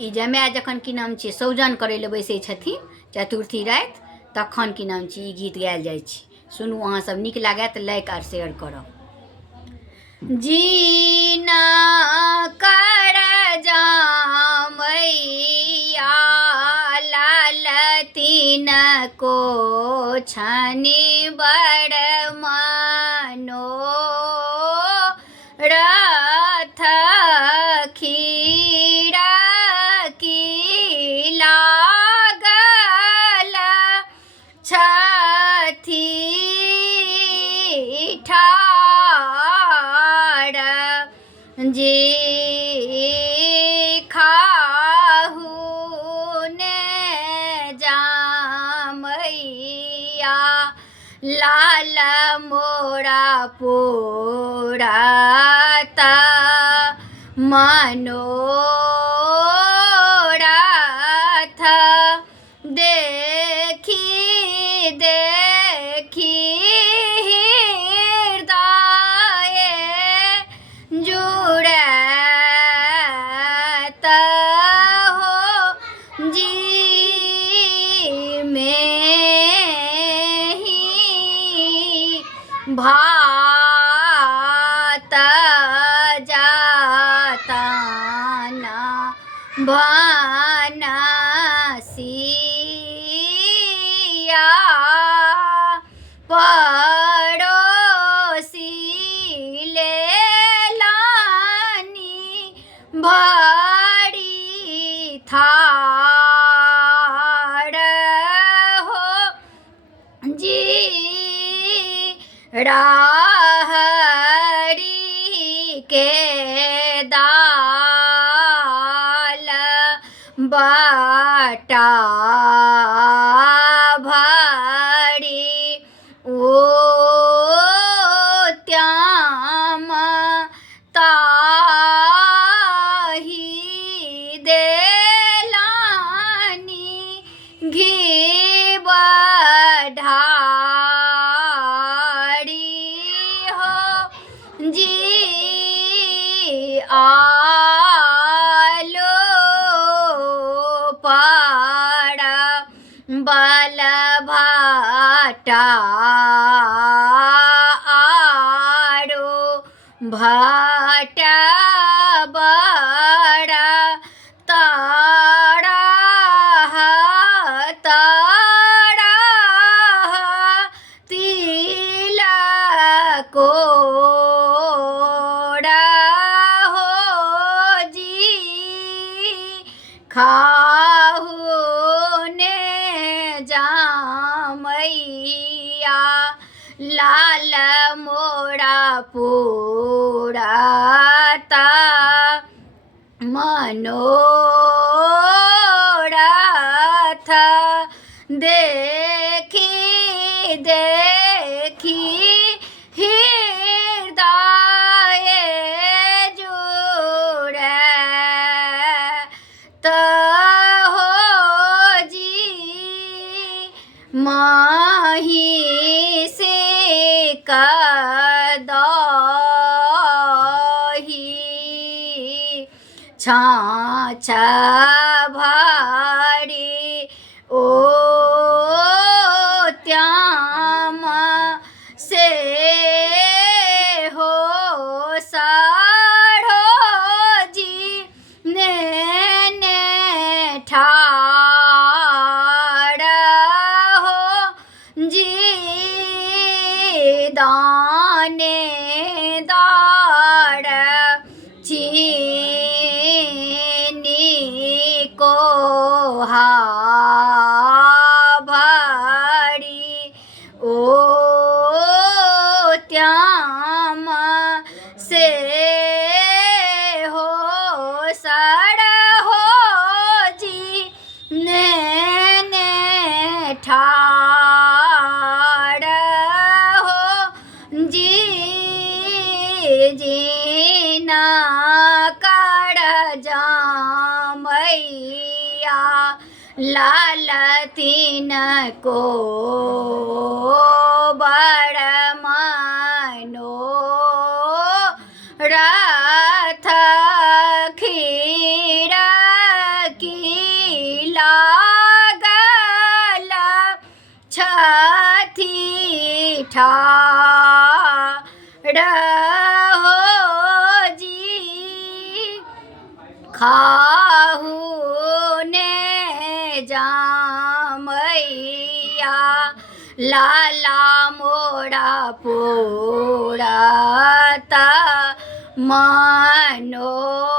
ई जमाय जखन की नाम छियै सौजन करै लए बैसै छथिन चतुर्थी राति, तखन की नाम छियै ई गीत गायल जाइ छै। सुनू अहाँ सब, नीक लागै तऽ लाइक आर शेयर करब। जीना कर जामैया लाल तिनको छनि बड़ मनोरथ खीरा की लागल छथि ठाड़ जे खाहु ने जामैया लाल मोरा पुरात मनोरथ देखी देखी हृदय जुड़ैत हो जी में ही भात जाता ना बनसिया पड़ोसी लेलानी बड़ी थाड़ हो जी राहरी के दाल बाटा भरी ओ त्याम ताही देलानी घी बढ़ारी हो जी आलो पाड़ बल भाटा आरो भाटा बड़ा तारा तारा तिलकोरा हो जी खाहु ने जामैया लाल मोरा पुराता मनोरथ देखी देखी हृदय जुड़ैत हो जी माही से कदही छाछ भारी ओ त्याम से हो साढ़ो जी ने ठाड़ हो जी दाने दाड़ चीनी को हा भारी ओ त्याम से हो सड़ हो जी ने ठाड़ हो जी जीना कर जामैया लाल तिनको बड़ मनोरथ खीरा छथी ठाड़ होजी खाहू ने जामैया लाला मोरा पूरता मनोरथ